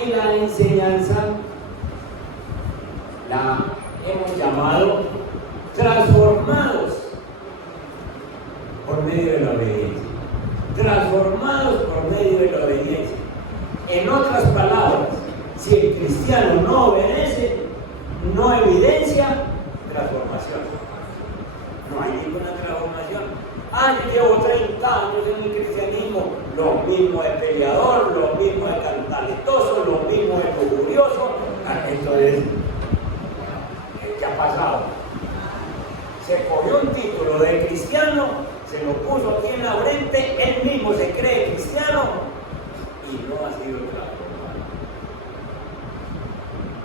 Y la enseñanza la hemos llamado transformados por medio de la obediencia. Transformados por medio de la obediencia. En otras palabras, si el cristiano no obedece, no evidencia transformación. No hay ninguna transformación. Yo llevo 30 años en el cristianismo, lo mismo de peleador, lo mismo de cantaletoso, lo mismo de lujurioso. Entonces, ¿qué ha pasado? Se cogió un título de cristiano, se lo puso aquí en la frente, él mismo se cree cristiano y no ha sido transformado.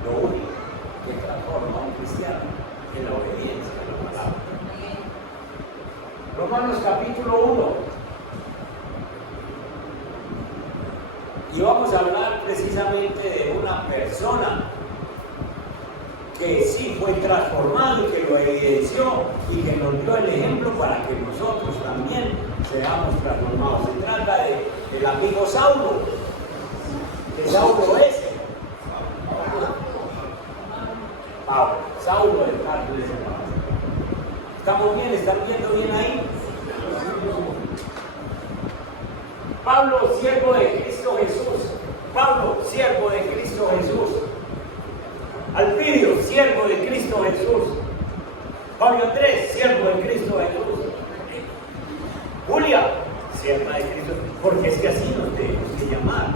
Lo único que transforma a un cristiano es la obediencia a la palabra. Romanos capítulo 1. Y vamos a hablar precisamente de una persona que sí fue transformado y que lo evidenció y que nos dio el ejemplo para que nosotros también seamos transformados. Se trata del amigo Saulo, de Saulo ese. Pablo, Saulo del Tarso de Pablo. ¿Estamos bien? ¿Están viendo bien ahí? Pablo, siervo de Cristo Jesús. Pablo, siervo de Cristo Jesús. Alpidio, siervo de Cristo Jesús. Pablo Andrés, siervo de Cristo Jesús. Julia, sierva de Cristo, porque es que así nos tenemos que llamar.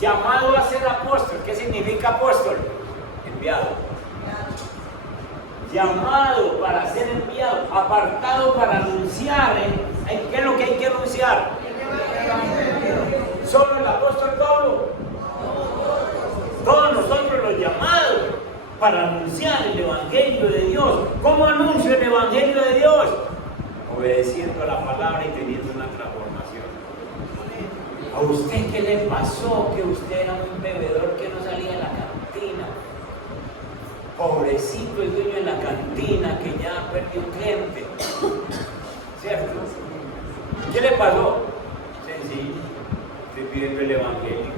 Llamado a ser apóstol. ¿Qué significa apóstol? Enviado. Llamado para ser enviado, apartado para anunciar. ¿Qué es lo que hay que anunciar? ¿Solo el apóstol Pablo? Todos nosotros los llamados para anunciar el Evangelio de Dios. ¿Cómo anuncio el Evangelio de Dios? Obedeciendo a la palabra y teniendo una transformación. ¿A usted qué le pasó? Que usted era un bebedor que no salía de la cantina. Pobrecito el dueño de la cantina que ya perdió un cliente. ¿Cierto? ¿Qué le pasó? Sencillo. Estoy pidiendo el Evangelio.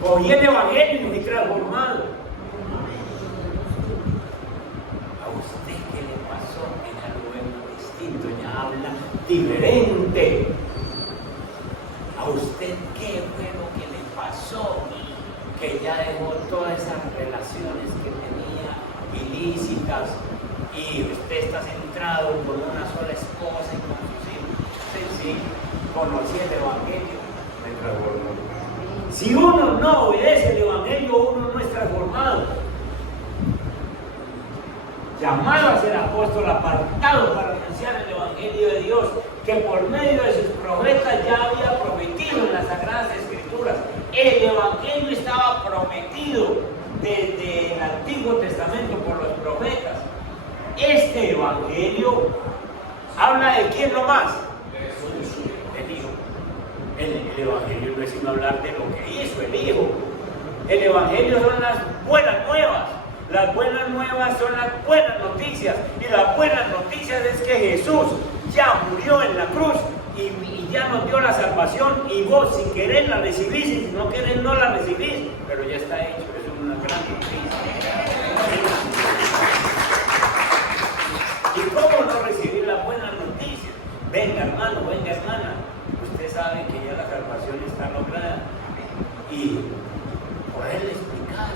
Cogí el Evangelio y me transformado. ¿A usted qué le pasó? Era algo distinto, ya habla diferente. ¿A usted qué fue lo que le pasó? Que ya dejó todas esas relaciones que tenía ilícitas y usted está centrado con una sola esposa y con sus hijos. Sencillo, conocí el Evangelio, me transformó. Si uno no obedece el Evangelio, uno no es transformado. Llamado a ser apóstol, apartado para anunciar el Evangelio de Dios, que por medio de sus profetas ya había prometido en las Sagradas Escrituras. El Evangelio estaba prometido desde el Antiguo Testamento por los profetas. Este Evangelio habla de quién nomás. El Hijo. El Evangelio no es sino hablar de lo que hizo el Hijo. El Evangelio son las buenas nuevas. Las buenas nuevas son las buenas noticias. Y las buenas noticias es que Jesús ya murió en la cruz y ya nos dio la salvación. Y vos, si querés, la recibís. Y si no querés, no la recibís. Pero ya está hecho. Eso es una gran noticia. ¿Y cómo no recibir las buenas noticias? Venga, hermano, venga, hermana. Usted sabe que ya la salvación está lograda. Y poderle explicar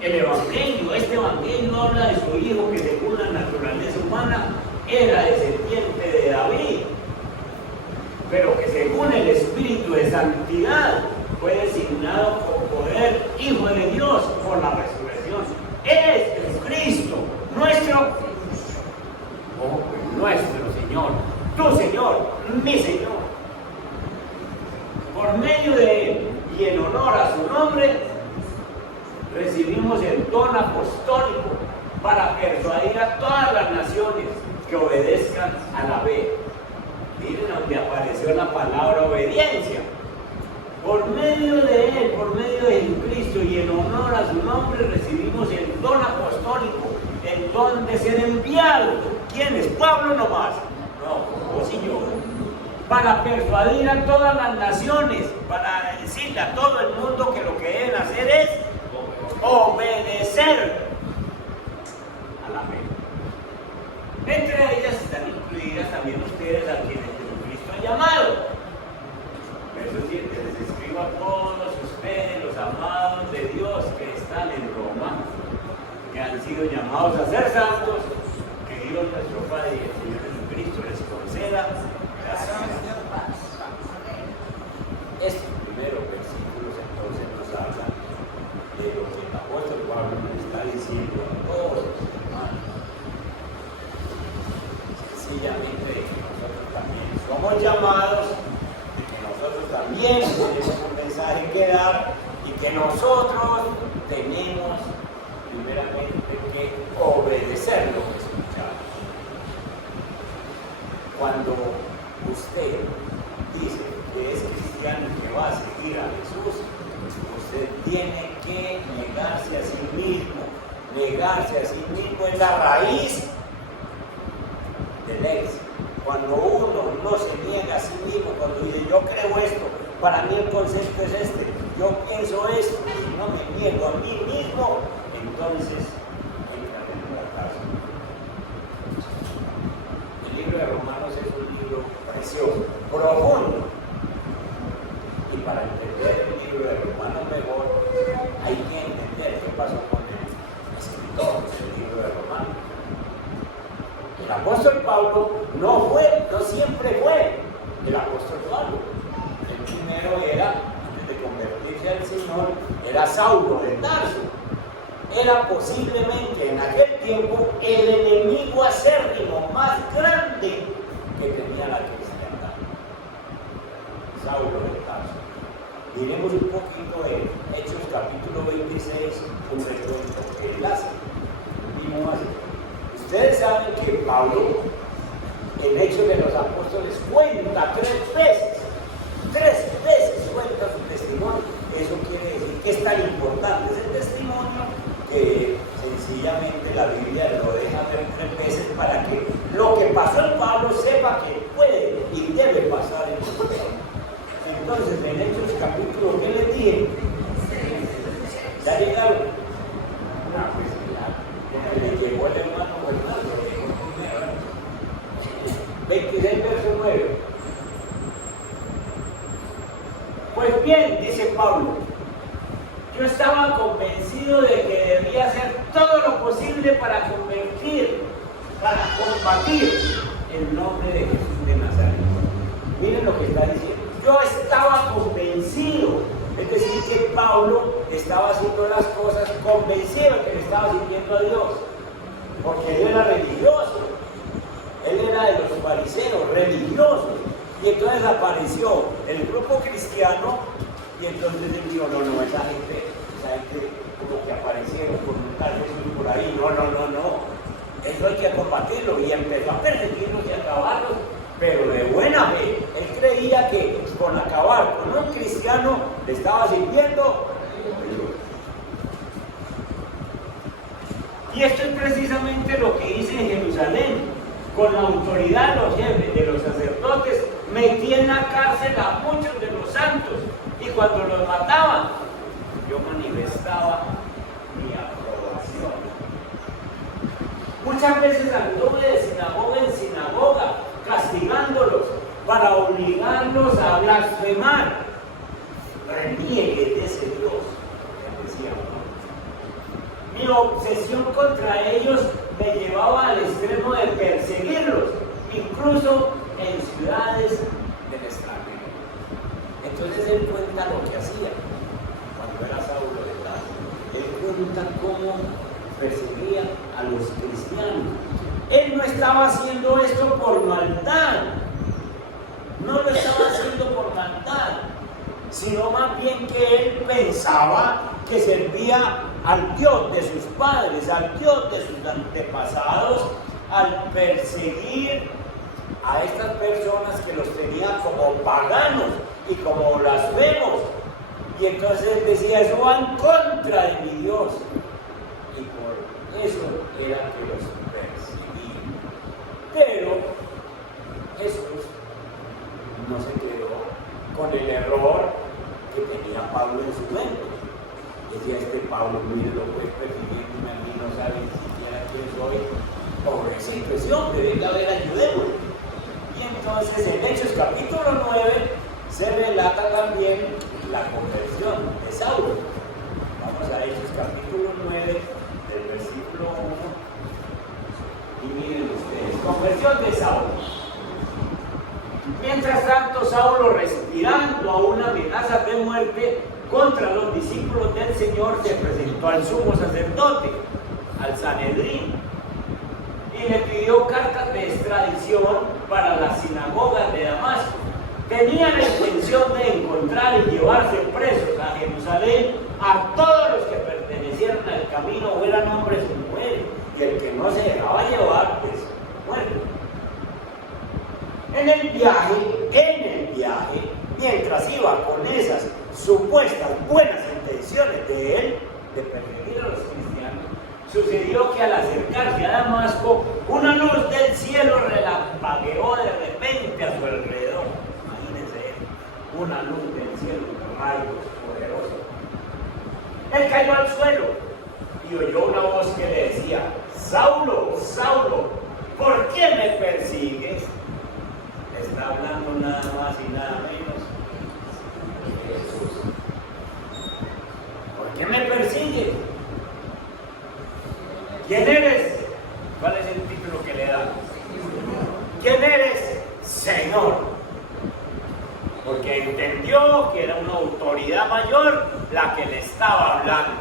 el Evangelio. Este Evangelio habla de su Hijo que según la naturaleza humana era descendiente de David, pero que según el Espíritu de Santidad fue designado con poder Hijo de Dios por la resurrección. Es Cristo, nuestro Señor, tu Señor, mi Señor. Por medio de Él y en honor a su nombre, recibimos el don apostólico para persuadir a todas las naciones que obedezcan a la fe. Miren donde apareció la palabra obediencia. Por medio de Él, por medio de Jesucristo y en honor a su nombre, recibimos el don apostólico, el don de ser enviado. ¿Quién es? Pablo nomás. No, no, vos y yo, para persuadir a todas las naciones, para decirle a todo el mundo que lo que deben hacer es obedecer a la fe. Entre ellas están incluidas también ustedes a quienes Jesucristo ha llamado. Verso 7, les escribo a todos ustedes, los amados de Dios que están en Roma, que han sido llamados a ser santos, que Dios nuestro Padre y el Señor Jesucristo les conceda gracia. Estos primeros versículos entonces nos hablan de lo que el apóstol Pablo nos está diciendo a todos los hermanos. Sencillamente de que nosotros también somos llamados, de que nosotros también tenemos un mensaje que dar y que nosotros tenemos primeramente que obedecer lo que escuchamos. Cuando usted dice que es cristiano y que va a seguir a Jesús, usted tiene que negarse a sí mismo. Negarse a sí mismo es la raíz del éxito. Cuando uno no se niega a sí mismo, cuando dice yo creo esto, para mí el concepto es este, yo pienso esto y no me niego a mí mismo, entonces entra en el fracaso. El libro de Romanos es un libro precioso, profundo. Y para entender el libro de Romanos mejor, hay que entender qué pasó con el escritor del libro de Romanos. El apóstol Pablo no siempre fue el apóstol Pablo. El primero era, antes de convertirse al Señor, era Saulo de Tarso. Era posiblemente en aquel tiempo el enemigo acérrimo más grande que tenía la cristiandad. Saulo de Tarso. Miremos un poquito en Hechos capítulo 26, un recuento que él hace. Vimos así. Ustedes saben que Pablo, en Hechos de los Apóstoles, cuenta 3 veces cuenta su testimonio. Eso quiere decir que es tan importante ese testimonio que sencillamente la Biblia lo deja ver 3 veces para que lo que pasó en Pablo sepa que puede y debe pasar en nosotros. Entonces, en Hechos capítulo, ¿qué les dije? ¿Ya llegaron? No, pues le llegó el hermano Bernardo, le llegó primero. 26 verso 9. Pues bien, dice Pablo, yo estaba convencido de que debía hacer todo lo posible para combatir el nombre de Jesús de Nazaret. Miren lo que está diciendo. Yo estaba convencido, es decir, que Pablo estaba haciendo las cosas convencido que le estaba sirviendo a Dios, porque él era religioso, él era de los fariseos, religiosos, y entonces apareció el grupo cristiano, y entonces él dijo, no, esa gente como que aparecieron con un tal Jesús por ahí, no, eso hay que combatirlo, y empezó a perseguirlos y a acabarlos, pero de buena fe. Él creía que con acabar con un cristiano le estaba sirviendo. Y esto es precisamente lo que hice en Jerusalén, con la autoridad de los jefes, de los sacerdotes, metí en la cárcel a muchos de los santos, y cuando los mataban, yo manifestaba mi aprobación. Muchas veces anduve de sinagoga en sinagoga, castigándolos para obligarlos a blasfemar. Reniegue de ese Dios, decía. Mi obsesión contra ellos me llevaba al extremo de perseguirlos, incluso en ciudades del extranjero. Entonces él cuenta lo que hacía cuando era Saulo de Tarso. Él cuenta cómo perseguía a los cristianos. Él no estaba haciendo esto por maldad, no lo estaba haciendo por maldad, sino más bien que él pensaba que servía al Dios de sus padres, al Dios de sus antepasados, al perseguir a estas personas que los tenía como paganos y como blasfemos. Y entonces él decía, eso va en contra de mi Dios. Y por eso era que los perseguía. Pero Pablo, mire, lo puede persiguirme a mí, no sabe ni siquiera quién soy. Pobrecito ese hombre, venga a ver, ayudémosle. Y entonces en Hechos capítulo 9 se relata también la conversión de Saulo. Vamos a Hechos capítulo 9, del versículo 1. Y miren ustedes, conversión de Saulo. Mientras tanto, Saulo, respirando aún amenazas de muerte contra los discípulos del Señor, se presentó al sumo sacerdote, al Sanedrín, y le pidió cartas de extradición para las sinagogas de Damasco. Tenía la intención de encontrar y llevarse presos a Jerusalén a todos los que pertenecieran al camino, o eran hombres o mujeres, y el que no se dejaba llevar, pues muerto. En el viaje, mientras iba con esas supuestas buenas intenciones de él, de perseguir a los cristianos, sucedió que al acercarse a Damasco, una luz del cielo relampagueó de repente a su alrededor. Imagínense, una luz del cielo, rayos poderosos. Él cayó al suelo y oyó una voz que le decía: Saulo, Saulo, ¿por qué me persigues? Está hablando nada más y nada menos de Jesús. ¿Por qué me persigues? ¿Quién eres? ¿Cuál es el título que le da? ¿Quién eres? Señor. Porque entendió que era una autoridad mayor la que le estaba hablando.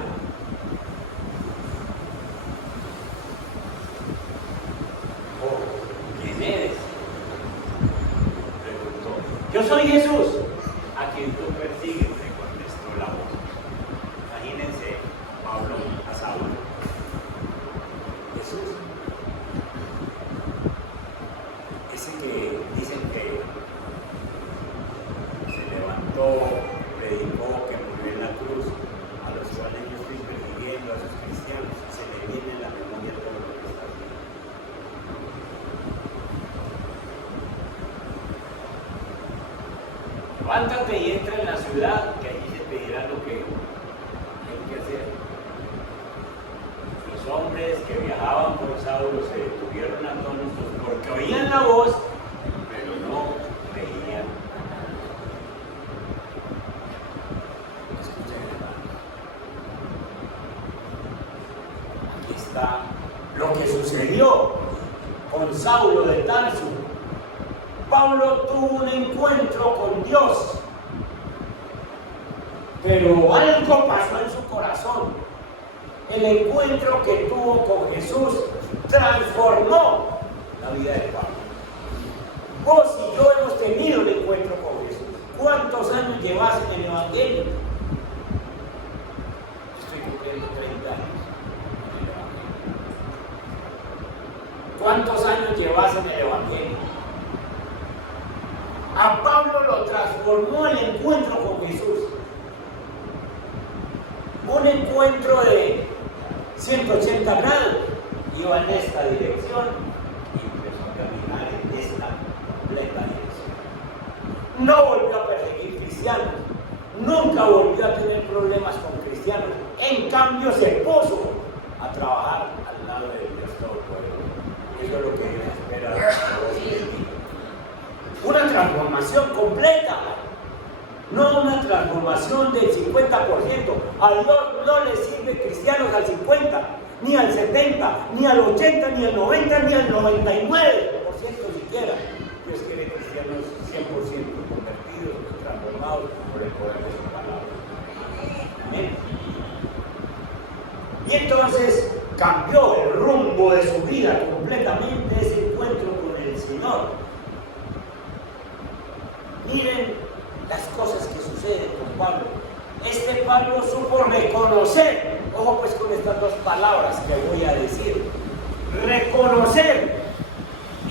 Oh, ¿quién eres? Yo soy Jesús, a quien tú persigues, le contestó la voz. Imagínense, Pablo a Saulo. Jesús, ese que dicen que se levantó, predicó, que murió en la cruz, a los cuales yo estoy persiguiendo, a esos cristianos, se le viene en la memoria todo lo que está haciendo. Levántate y entra en la ciudad, que allí se te dirá lo que hay que hacer. Los hombres que viajaban por Saulo se detuvieron atónitos porque oían la voz, pero no veían. Escuchen, hermanos. Aquí está lo que sucedió con Saulo de Tarso. Pablo tuvo un encuentro con Dios, pero algo pasó en su corazón. El encuentro que tuvo con Jesús transformó la vida de Pablo. Vos y yo hemos tenido el encuentro con Jesús. ¿Cuántos años llevas en el Evangelio? Estoy cumpliendo 30 años en el Evangelio. ¿Cuántos años llevas en el Evangelio? A Pablo lo transformó el encuentro con Jesús. Un encuentro de 180 grados. Iba en esta dirección y empezó a caminar en esta completa dirección. No volvió a perseguir cristianos. Nunca volvió a tener problemas con cristianos. En cambio se puso a trabajar al lado de Dios Todopoderoso. Eso es lo que Dios espera de vos. Una transformación completa, no una transformación del 50%. A Dios no le sirve cristianos al 50%, ni al 70%, ni al 80%, ni al 90%, ni al 99% siquiera. Dios quiere cristianos 100% convertidos, transformados por el poder de su palabra. Amén. Y entonces cambió el rumbo de su vida completamente ese encuentro con el Señor. Miren las cosas que suceden con Pablo. Este Pablo supo reconocer, ojo pues con estas dos palabras que voy a decir, reconocer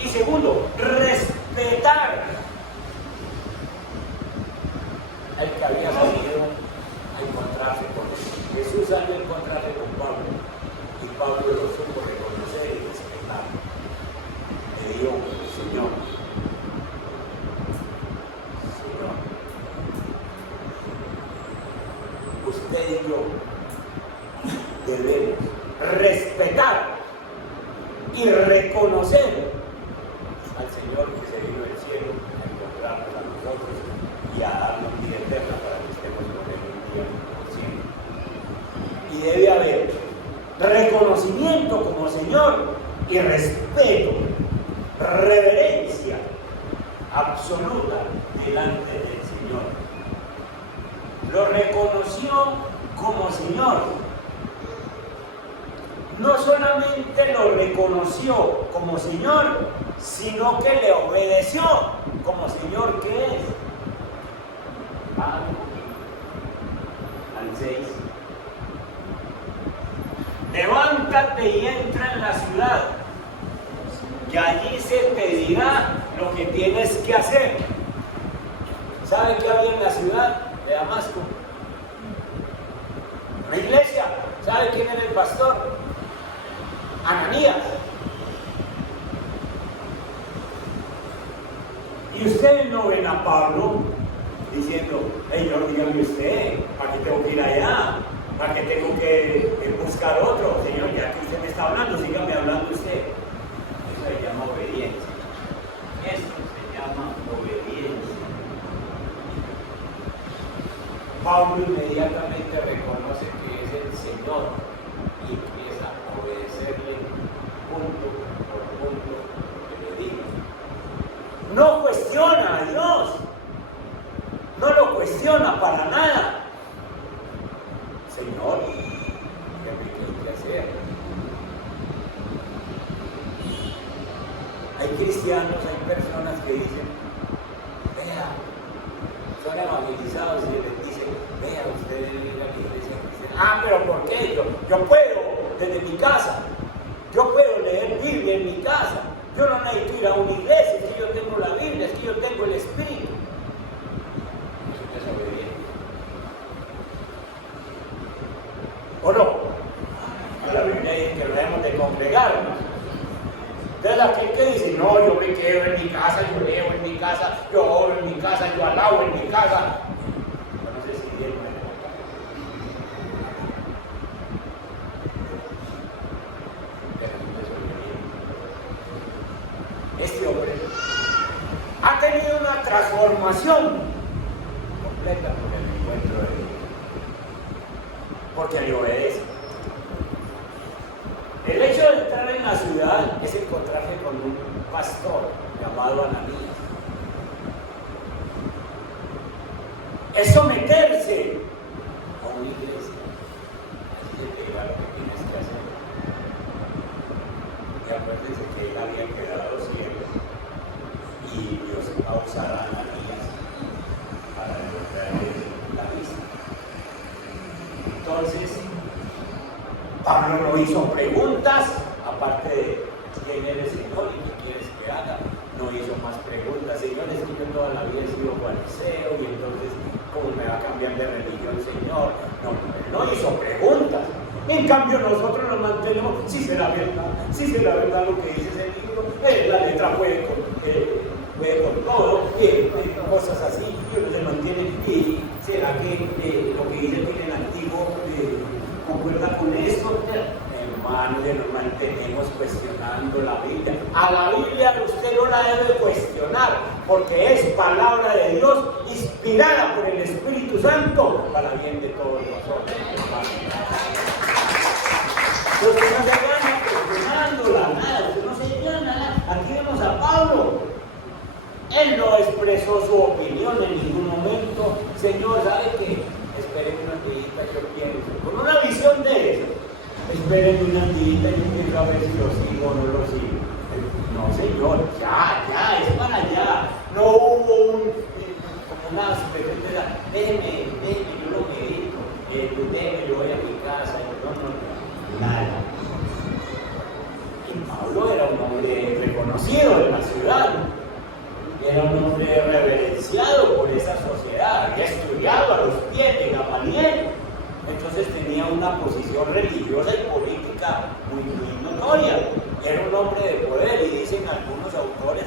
y segundo, respetar al que había salido a encontrarse con él. Jesús salió a encontrarse con Pablo y Pablo lo supo reconocer y respetar. Le dijo: Señor, usted y yo absoluta delante del Señor. Lo reconoció como Señor. No solamente lo reconoció como Señor, sino que le obedeció como Señor que es. Al 6. Levántate y entra en la ciudad, que allí se te dirá lo que tienes que hacer. ¿Sabe qué había en la ciudad de Damasco? Una iglesia. ¿Sabe quién era el pastor? Ananías. Y ustedes no ven a Pablo diciendo: Señor, dígame usted, ¿para qué tengo que ir allá? ¿Para qué tengo que buscar otro? Señor, ya que usted me está hablando, sígame hablando usted. Eso se llama obediencia. Eso se llama obediencia. Pablo inmediatamente reconoce que es el Señor y empieza a obedecerle punto por punto que le diga. No cuestiona a Dios, no lo cuestiona para nada. Señor, ¿qué me tengo que hacer? Hay cristianos, hay personas que dicen: vea, son evangelizados y les dicen: vea, usted debe ir a la iglesia cristiana. Pero ¿por qué? Yo puedo desde mi casa, yo puedo leer Biblia en mi casa, yo no necesito ir a una iglesia, es que yo tengo la Biblia, es que yo tengo el Espíritu. Eso es obediencia. ¿O no? La Biblia dice que debemos de congregarnos. Entonces aquel que dice: no, yo me quedo en mi casa, yo leo en mi casa, yo oro en mi casa, yo alabo en mi casa. No sé si bien. Este hombre ha tenido una transformación completa por el encuentro de Dios, porque le obedece. El hecho de entrar en la ciudad es encontrarse con un pastor llamado Ananías. Es someterse a una iglesia. Así es que lo que tienes que hacer. Y acuérdense que él había quedado ciego y Dios va a usar a Ananías para devolverle la vista. Entonces, Pablo no hizo preguntas, aparte de quién eres, Señor, y qué quieres que haga. No hizo más preguntas. Señor, es que yo toda la vida he sido fariseo, y entonces, ¿cómo me va a cambiar de religión, Señor? No hizo preguntas. En cambio, nosotros nos mantenemos: si será verdad lo que dice ese libro, la letra puede con todo, cosas así, y uno se mantiene. Y ¿será que lo que dice en el antiguo concuerda con esto? Hermanos, que nos mantenemos cuestionando la Biblia. A la Biblia usted no la debe cuestionar, porque es palabra de Dios, inspirada por el Espíritu Santo para bien de todos nosotros. Usted no se gana cuestionándola, nada, usted no se gana nada. Aquí vemos a Pablo. Él no expresó su opinión en ningún momento. Señor, ¿sabe qué? Esperen una andita, yo pienso. Con una visión de eso. Esperen una andita, yo pienso a ver si lo sigo o no lo sigo. No, Señor, ya, es para allá. No hubo como una expresión de déjeme, yo lo medito, déjeme, yo voy a mi casa. No, nada. Y Pablo era un hombre reconocido en la ciudad. Era un hombre reverenciado por esa sociedad, había estudiado a los pies de Gamaliel, entonces tenía una posición religiosa y política muy notoria. Era un hombre de poder, y dicen algunos autores,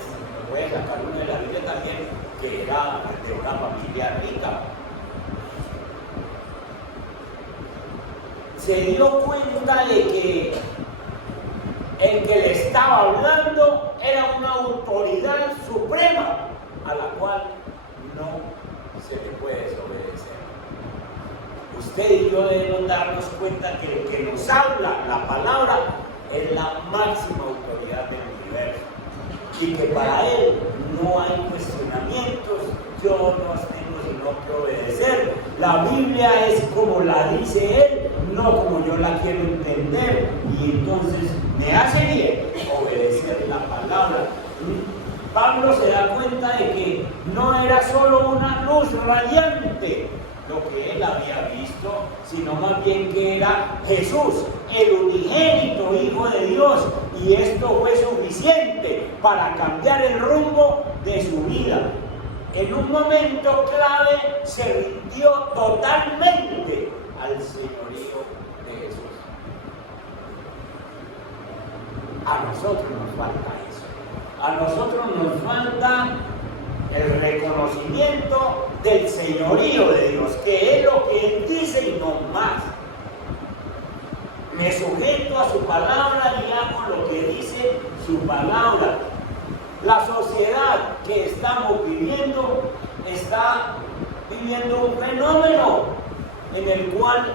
voy a sacar uno de la Biblia también, que era de una familia rica. Se dio cuenta de que el que le estaba hablando era una autoridad suprema a la cual no se le puede desobedecer. Usted y yo debemos darnos cuenta que el que nos habla la palabra es la máxima autoridad del universo. y que para Él no hay cuestionamientos. Yo no tengo sino que obedecer. La Biblia es como la dice Él, no como yo la quiero entender, y entonces me hace bien obedecer la palabra. Pablo se da cuenta de que no era solo una luz radiante lo que él había visto, sino más bien que era Jesús, el unigénito Hijo de Dios, y esto fue suficiente para cambiar el rumbo de su vida. En un momento clave se rindió totalmente al señorío de Jesús. A nosotros nos falta eso. A nosotros nos falta el reconocimiento del señorío de Dios, que es lo que Él dice y no más. Me sujeto a su palabra y hago lo que dice su palabra. La sociedad que estamos viviendo está viviendo un fenómeno en el cual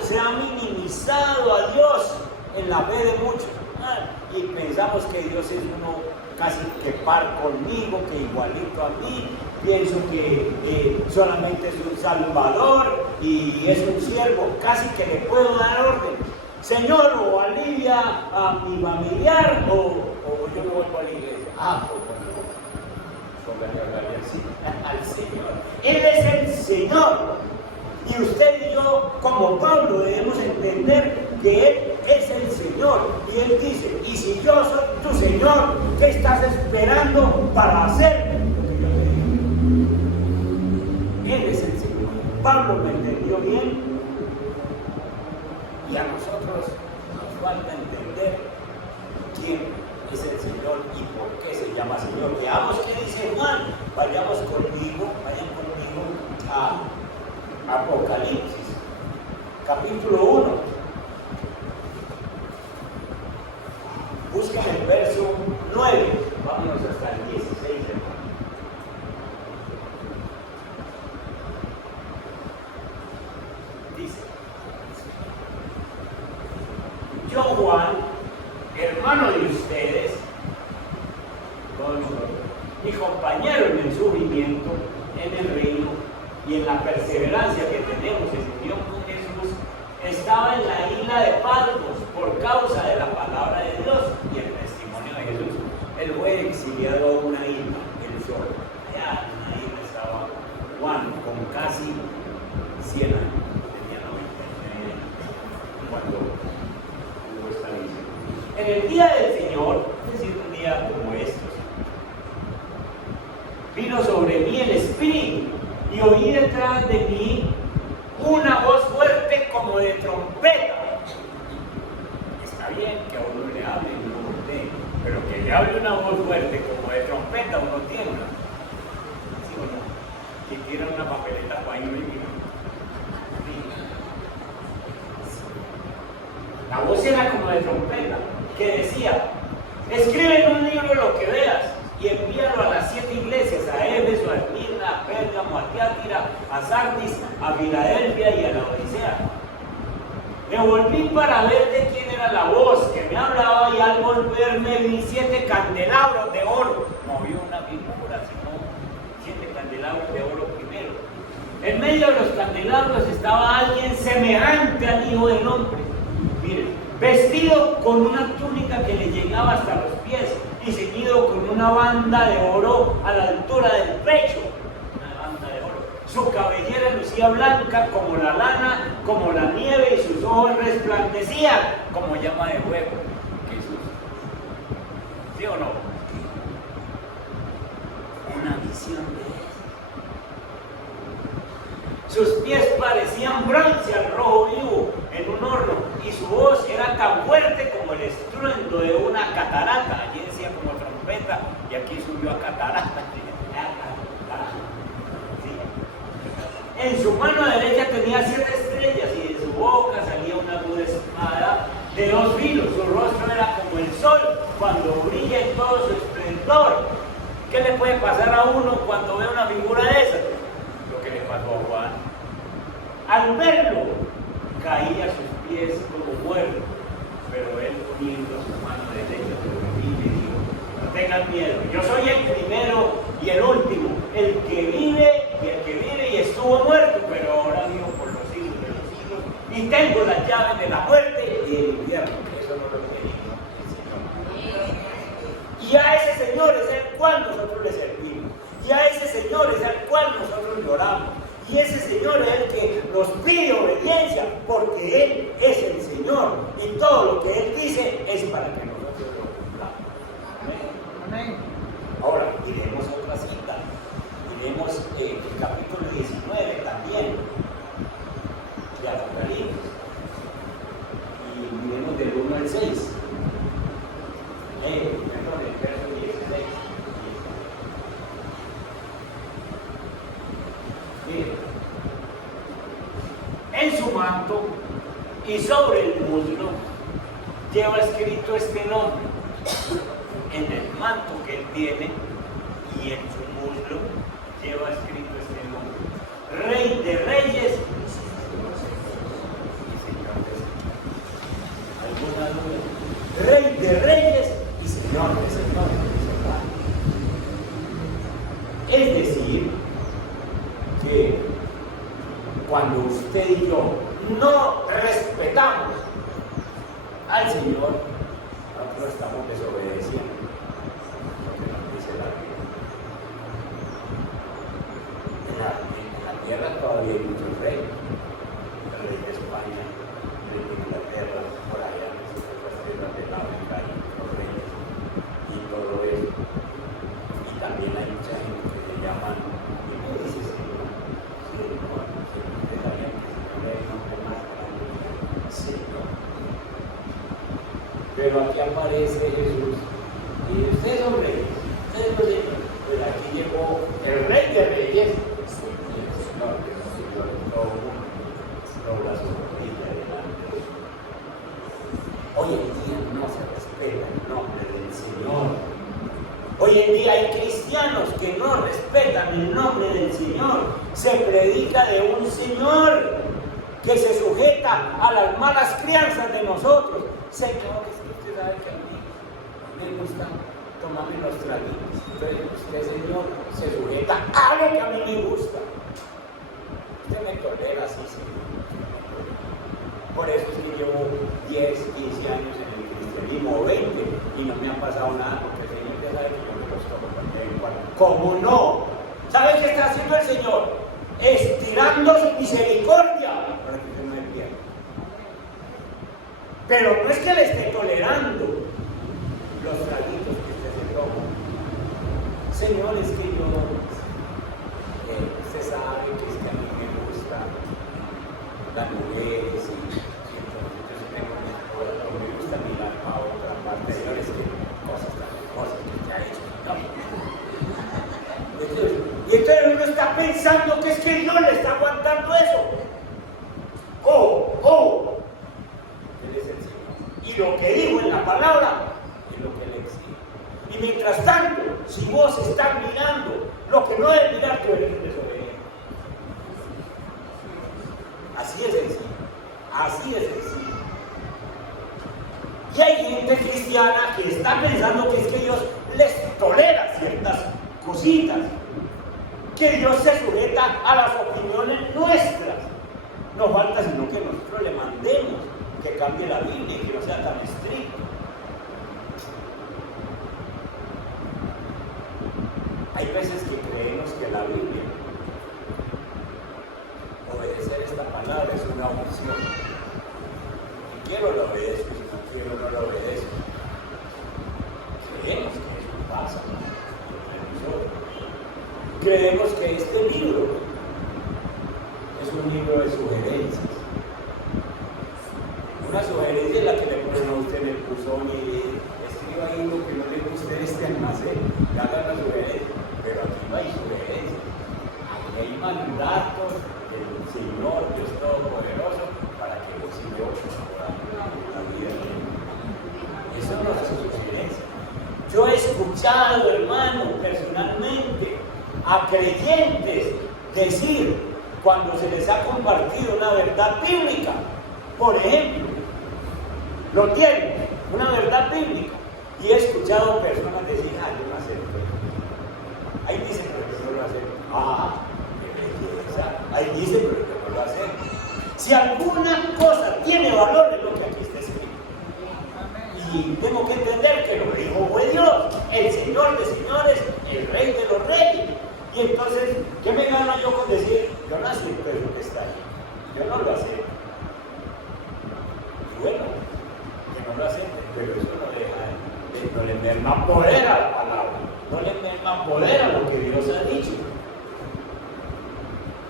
se ha minimizado a Dios en la fe de muchos. Y pensamos que Dios es uno casi que par conmigo, que igualito a mí. Pienso que solamente es un salvador y es un siervo, casi que le puedo dar orden. Señor, o alivia a mi familiar o yo no vuelvo a la iglesia. Al Señor. Él es el Señor. Y usted y yo, como Pablo, debemos entender que Él es el Señor. Y Él dice, y si yo soy tu Señor, ¿qué estás esperando para hacer lo que yo te digo? Él es el Señor. Pablo me entendió bien. Y a nosotros nos falta entender quién es el Señor y por qué se llama Señor. Veamos qué dice Juan. Vayan conmigo a Apocalipsis, capítulo 1. Busquen el verso 9. Vámonos hasta el 16, hermano. Dice: yo, Juan, hermano de ustedes, mi compañero en el sufrimiento, en el reino y en la perseverancia que tenemos en unión con Jesús, estaba en la isla de Patmos por causa de la palabra de Dios y el testimonio de Jesús. Él fue exiliado a una isla, él solo. Allá en una isla estaba Juan con casi 100 años, tenía 99 años cuando hubo esta visión. En el día del Señor, es decir, un día como estos, vino sobre mí el Espíritu y oí detrás de mí una voz fuerte como de trompeta. Está bien que a uno le hable y uno voltee, pero que le hable una voz fuerte como de trompeta uno tiembla. ¿Sí o no? Que quiera una papeleta para ir y la voz era como de trompeta, que decía: escribe en un libro lo que veas y envíalo a las 7 iglesias, a Éfeso, a Esmirna, a Pérgamo, a Tiatira, a Sardis, a Filadelfia y a la Odisea. Me volví para ver de quién era la voz que me hablaba, y al volverme vi 7 candelabros de oro. No vio una figura, sino 7 candelabros de oro primero. En medio de los candelabros estaba alguien semejante al Hijo del Hombre. Miren, vestido con una túnica que le llegaba hasta los pies y ceñido con una banda de oro a la altura del pecho. Una banda de oro. Su cabellera lucía blanca como la lana, como la nieve, y sus ojos resplandecían como llama de fuego. Jesús. ¿Sí o no? Una visión de Él. Sus pies parecían bronce al rojo vivo en un horno, y su voz era tan fuerte como el estruendo de una catarata. Allí decía como trompeta, y aquí subió a catarata. Sí. En su mano derecha tenía 7 estrellas, y de su boca salía una aguda espada de 2 filos. Su rostro era como el sol cuando brilla en todo su esplendor. ¿Qué le puede pasar a uno cuando ve una figura de esa? Lo que le pasó a Juan. Al verlo, caía a sus pies como muerto, pero él, poniendo su mano derecha sobre mí, le dijo: tengan miedo. Yo soy el primero y el último, el que vive y estuvo muerto, pero ahora vivo por los siglos de los siglos y tengo las llaves de la muerte y del infierno. Eso no lo pedimos el Señor. Y a ese Señor es el cual nosotros le servimos. Y a ese Señor es al cual nosotros lloramos. Y ese Señor es el que nos pide obediencia, porque Él es el Señor. Y todo lo que Él dice es para que nosotros lo cumplamos. Amén. Ahora, miremos otra cita. Miremos el capítulo 19 también de Apocalipsis. Y miremos del 1 al 6. Perdón, el verso 16. Miren, en su manto y sobre el muslo lleva escrito este nombre. En el manto que él tiene y en su muslo lleva escrito este nombre: Rey de Reyes y Señor de Señores. ¿Alguna duda? Rey de Reyes y Señor de Señores. Es decir, que cuando usted y yo no respetamos al Señor, nosotros estamos desobedeciendo lo que nos dice la Biblia. En la tierra todavía hay muchos reyes: el rey de España, el rey de Inglaterra, por allá en las tierras del África hay muchos reyes y todo eso. Y también hay mucha gente que le llaman, y me dice Señor, Señor. Pero aquí aparece Jesús y ustedes son reyes, ustedes no señores. Pues aquí llegó el Rey de Reyes, el Señor de todo el mundo, dobla su rodilla delante de él. Hoy en día no se respeta el nombre del Señor. Hoy en día hay cristianos que no respetan el nombre del Señor. Se predica de un Señor que se sujeta a las malas crianzas de nosotros. Señor, es que usted sabe que a mí me gusta tomarme los traguitos. Entonces usted, Señor, se sujeta a lo que a mí me gusta. Usted me tolera así, Señor. Por eso es que llevo 10, 15 años en el cristianismo, 20, y no me ha pasado nada, porque el Señor ya sabe que yo me los tomo cuando hay igual. ¿Cómo no? ¿Sabe qué está haciendo el Señor? Estirando su misericordia para que usted no me pierda. Pero no es que le esté tolerando los traguitos que usted se toma. Señor, es que yo, usted sabe que es que a mí me gusta las mujeres y entonces tengo mi esposa, me gusta mirar a otra parte. Señor, es que cosas que te ha hecho. Y entonces uno está pensando que es que Dios le está aguantando eso. Él es el Señor. Y lo que dijo en la palabra es lo que le exige. Y mientras tanto, si vos estás mirando lo que no debes mirar, tú eres desobediente. Así es sencillo. Así es sencillo. Y hay gente cristiana que está pensando que es que Dios les tolera ciertas cositas, que Dios se sujeta a las opiniones nuestras. No falta sino que nosotros le mandemos que cambie la Biblia y que no sea tan estricto. Hay veces que creemos que la Biblia, obedecer esta palabra es una opción. Si quiero lo obedezco, si no quiero no lo obedezco. Creemos que eso pasa entre nosotros. Creemos que este libro es un libro de sugerencias. Una sugerencia es la que le ponen a usted en el buzón y escriba ahí lo que no le guste en este almacén, y haga la sugerencia. Pero aquí no hay sugerencias. Aquí hay mandatos del Señor, Dios Todopoderoso, para que vos y yo podamos la vida. Eso no es sugerencia. Yo he escuchado, hermano, personalmente, a creyentes decir, cuando se les ha compartido una verdad bíblica, por ejemplo, lo tienen, una verdad bíblica, y he escuchado personas decir, Ahí dice, pero que no lo hace. Ah, qué belleza. Ahí dice, pero que no lo hace. Si alguna cosa tiene valor, es lo que aquí está escrito. Y tengo que entender que lo que dijo fue Dios, el Señor de señores, el Rey de los reyes. Y entonces, ¿qué me gano yo con decir, yo no acepto lo que está ahí? Yo no lo acepto. Y bueno, que no lo acepte, pero eso no le merma poder a la palabra, no le merma poder a lo que Dios ha dicho.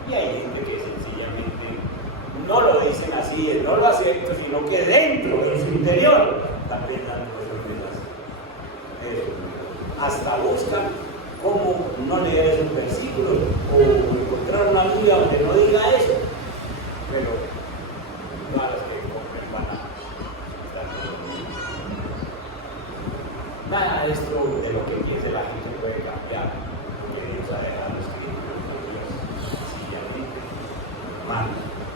Y hay gente que sencillamente no lo dicen así, no lo acepto, sino que dentro, en su interior, también dan cosas hasta buscan cómo no leer esos versículos o encontrar una Biblia donde no diga eso, pero no a las que compren van a estar. Nada de esto de lo que piense la gente puede cambiar, porque Dios ha dejado escrito por Dios, sencillamente.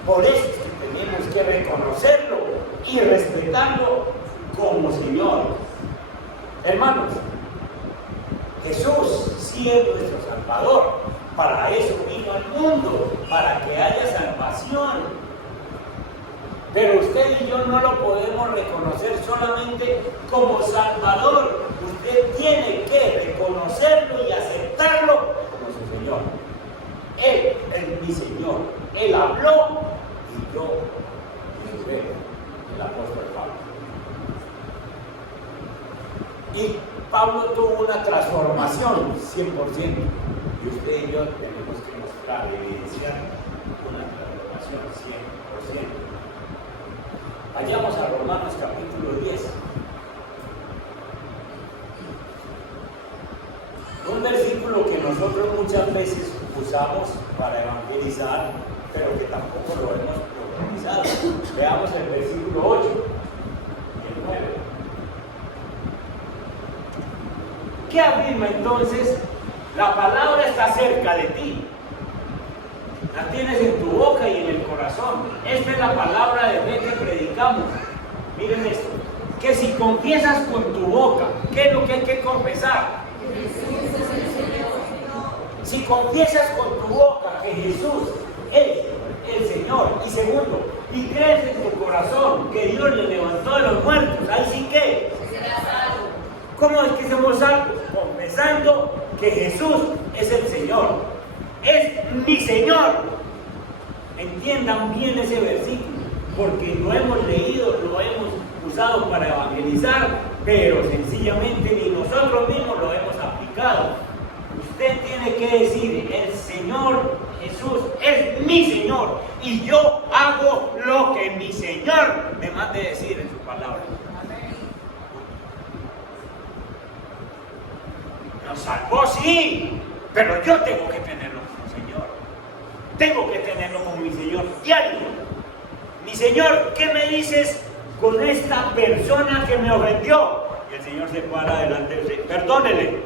Por eso es que tenemos que reconocerlo y respetarlo como Señor. Hermanos, Jesús sí es nuestro Salvador. Para eso vino al mundo, para que haya salvación. Pero usted y yo no lo podemos reconocer solamente como Salvador. Usted tiene que reconocerlo y aceptarlo como su Señor. Él es mi Señor. Él habló y yo escuché, el apóstol Pablo. Y Pablo tuvo una transformación 100%. Y usted y yo tenemos que mostrar, evidenciar una transformación 100%. Vayamos a Romanos capítulo 10. Un versículo que nosotros muchas veces usamos para evangelizar, pero que tampoco lo hemos profundizado. Veamos el versículo 8 y el 9. ¿Qué afirma entonces? La palabra está cerca de ti. La tienes en tu boca y en el corazón. Esta es la palabra de fe que predicamos. Miren esto. Que si confiesas con tu boca, ¿qué es lo que hay que confesar? Si confiesas con tu boca que Jesús es el Señor, y segundo, y crees en tu corazón que Dios le levantó de los muertos, ahí sí que serás salvo. ¿Cómo es que somos salvos? Confesando que Jesús es el Señor, es mi Señor. Entiendan bien ese versículo, porque lo hemos leído, lo hemos usado para evangelizar, pero sencillamente ni nosotros mismos lo hemos aplicado. Usted tiene que decir, el Señor Jesús es mi Señor, y yo hago lo que mi Señor me mande decir en su palabra. Nos salvó, sí, pero yo tengo que tenerlo como Señor. Tengo que tenerlo como mi Señor diario. Mi Señor, ¿qué me dices con esta persona que me ofendió? Y el Señor se para delante de usted. Perdónele.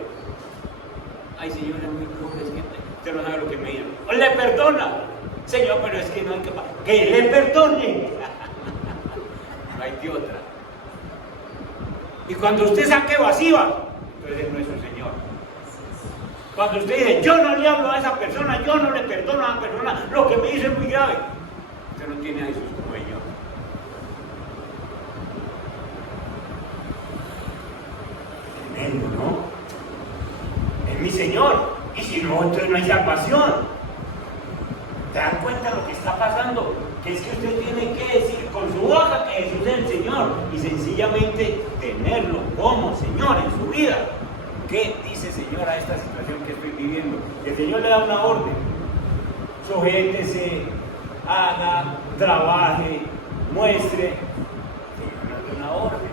Ay, Señor, es muy pobre, es que usted no sabe lo que me dijo. Le perdona. Señor, pero es que no hay que le perdone. No hay de otra. Y cuando usted saque evasiva, entonces no es un Señor. Cuando usted dice, yo no le hablo a esa persona, yo no le perdono a esa persona, lo que me dice es muy grave, usted no tiene a Jesús como Señor. Tremendo, ¿no? Es mi Señor, y si no, entonces no hay salvación. ¿Te dan cuenta de lo que está pasando? Que es que usted tiene que decir con su boca que Jesús es el Señor, y sencillamente tenerlo como Señor en su vida. ¿Qué dice Señor a esta situación que estoy viviendo? El Señor le da una orden. Sujétese, haga, trabaje, muestre. El Señor le da una orden.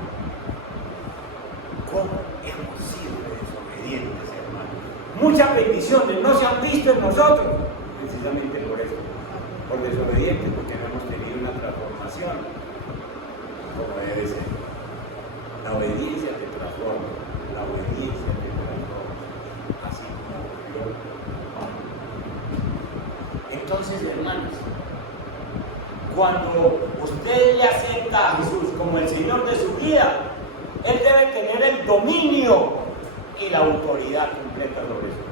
¿Cómo hemos sido desobedientes, hermanos? Muchas bendiciones no se han visto en nosotros, precisamente por eso, por desobedientes, porque no hemos tenido una transformación como debe ser. La obediencia te transforma, la obediencia te transforma, así como ocurrió. Entonces, hermanos, cuando usted le acepta a Jesús como el Señor de su vida, Él debe tener el dominio y la autoridad completa sobre eso.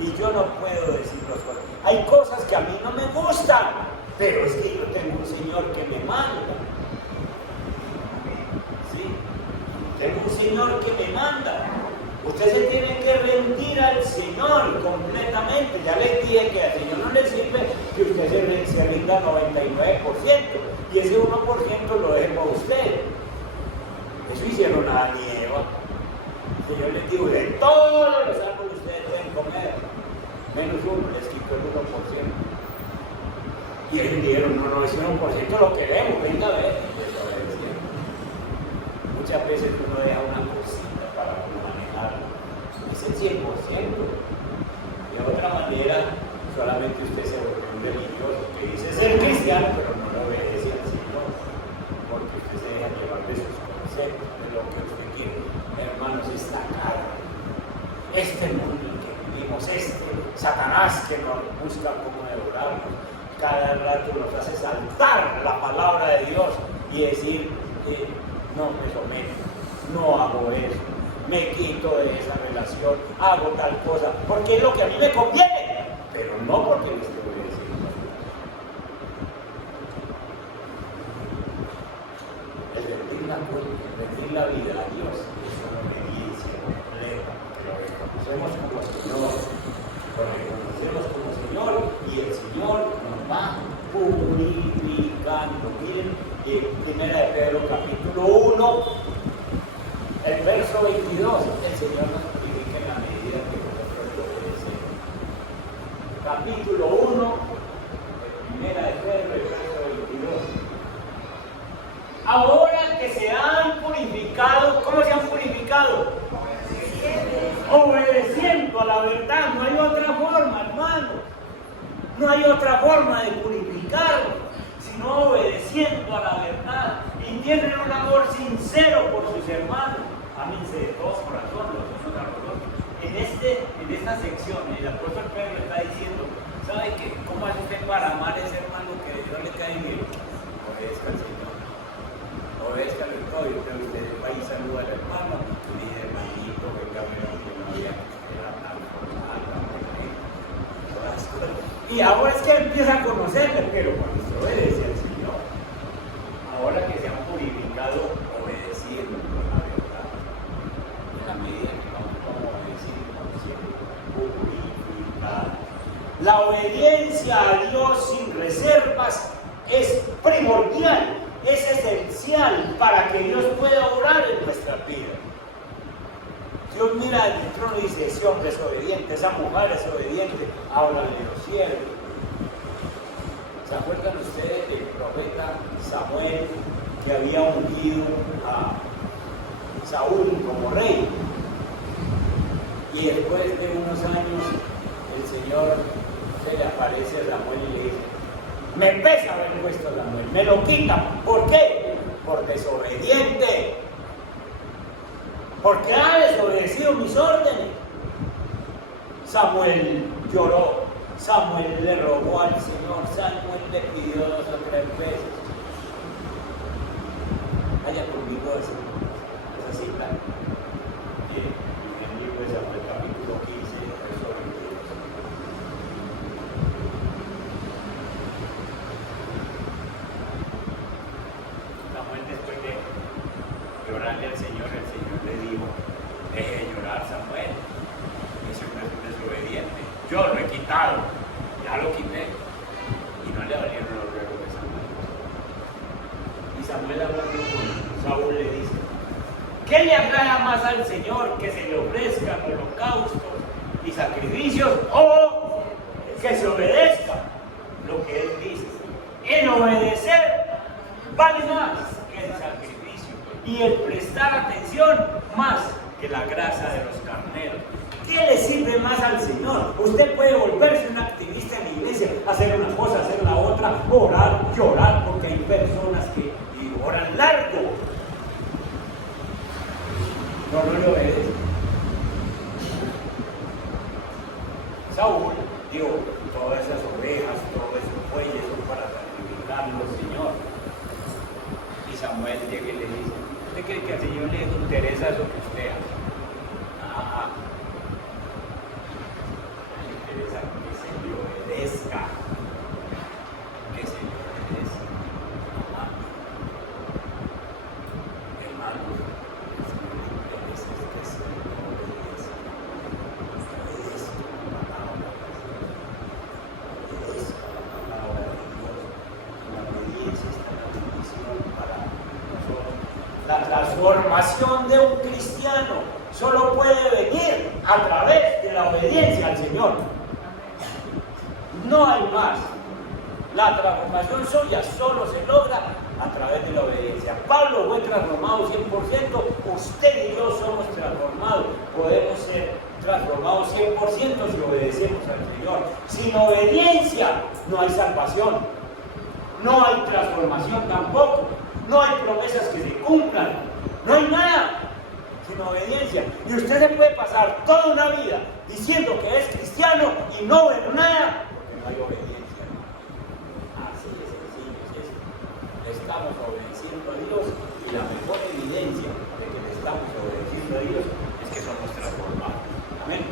y yo no puedo decir los cosas. Hay cosas que a mí no me gustan, pero es que yo tengo un Señor que me manda. ¿Sí? Tengo un Señor que me manda. Usted se tiene que rendir al Señor completamente. Ya les dije que al Señor no le sirve que usted se rinda 99% y ese 1% lo deje para usted. Eso hicieron a Adán y Eva. El Señor les dijo, de todos los árboles ustedes deben comer, menos uno, les quitó el 1%. Y ellos dijeron, no, ese 1% lo queremos, venga a ver. Muchas veces uno deja una cosita para manejarlo. Es el 100%. De otra manera, solamente usted se vuelve un religioso que dice ser cristiano, pero no lo obedece al Señor, porque usted se deja llevar de sus conceptos, de lo que usted quiere. Hermanos, esta carne, este mundo en que vivimos, Satanás que nos busca como devorarnos, cada rato nos hace saltar la palabra de Dios y decir, no me someto, no hago eso, me quito de esa relación, hago tal cosa, porque es lo que a mí me conviene, pero no porque me estoy obedeciendo. El rendir la vida a Dios es una obediencia completa, lo reconocemos como Señor, lo reconocemos como Señor y el Señor nos va purificando. Miren, Primera de Pedro capítulo 1, el verso 22, el Señor nos purifica en la medida que nosotros lo obedecemos. Capítulo 1, Primera de Pedro, el verso 22. Ahora que se han purificado, ¿cómo se han purificado? Obedeciendo a la verdad, no hay otra forma, hermano. No hay otra forma de purificarlo, sino obedeciendo a la verdad. Y tienen un amor sincero por sus hermanos. Ámense de todo corazón los unos a los otros. En esta sección, el apóstol Pedro está diciendo, ¿sabe qué? ¿Cómo hace usted para amar a ese hermano que no le cae bien? Obedezca al Señor. Obedezca al todo. Y usted va y saluda al hermano y dice, hermanito, que camino que no había era tan formal, y ahora es que empieza a conocerle, pero cuando se obedece al Señor, ahora que se han purificado, obedeciendo con la verdad, en la medida que vamos obedeciendo, siempre purificado. La obediencia a Dios sin reservas es primordial, es esencial para que Dios pueda obrar en nuestra vida. Dios mira el trono y dice, ese hombre es obediente, esa mujer es obediente, háblale de los cielos. ¿Se acuerdan ustedes del profeta Samuel que había ungido a Saúl como rey? Y después de unos años el Señor se le aparece a Samuel y le dice, me pesa haber puesto a Samuel, me lo quitan. ¿Por qué? Por desobediente. Porque ha desobedecido mis órdenes. Samuel lloró, Samuel le rogó al Señor, Samuel le pidió 2 o 3 veces. Vaya conmigo a esa cita. En el libro de Samuel capítulo 15, verso 22. Samuel, después de llorarle al Señor le dijo, deje de llorar, Samuel, ese hombre es un desobediente, yo lo he quitado, ya lo quité, y no le valieron los ruegos de Samuel. Y Samuel, hablando con Saúl, le dice, ¿qué le agrada más al Señor, que se le ofrezcan holocaustos y sacrificios, o que se obedezca lo que Él dice? El obedecer vale más que el sacrificio, y el prestar atención más que la grasa de los carneros. ¿Qué le sirve más al Señor? Usted puede volverse un activista en la iglesia, hacer una cosa, hacer la otra, orar, llorar, porque hay personas que oran largo. No le obedecen. Saúl dijo, todas esas ovejas, todos esos bueyes son para sacrificarlos, Señor. Y Samuel llega y le dice, ¿usted cree que al Señor le interesa eso que usted hace? transformación de un cristiano solo puede venir a través de la obediencia al Señor. No hay más. La transformación suya solo se logra a través de la obediencia. Pablo fue transformado 100%, usted y yo somos transformados. Podemos ser transformados 100% si obedecemos al Señor. Sin obediencia no hay salvación, no hay transformación tampoco, no hay promesas que se cumplan, no hay nada sin obediencia. Y usted se puede pasar toda una vida diciendo que es cristiano y no ve nada porque no hay obediencia. Así de sencillo es esto. Le estamos obedeciendo a Dios y la mejor evidencia de que le estamos obedeciendo a Dios es que somos transformados. Amén.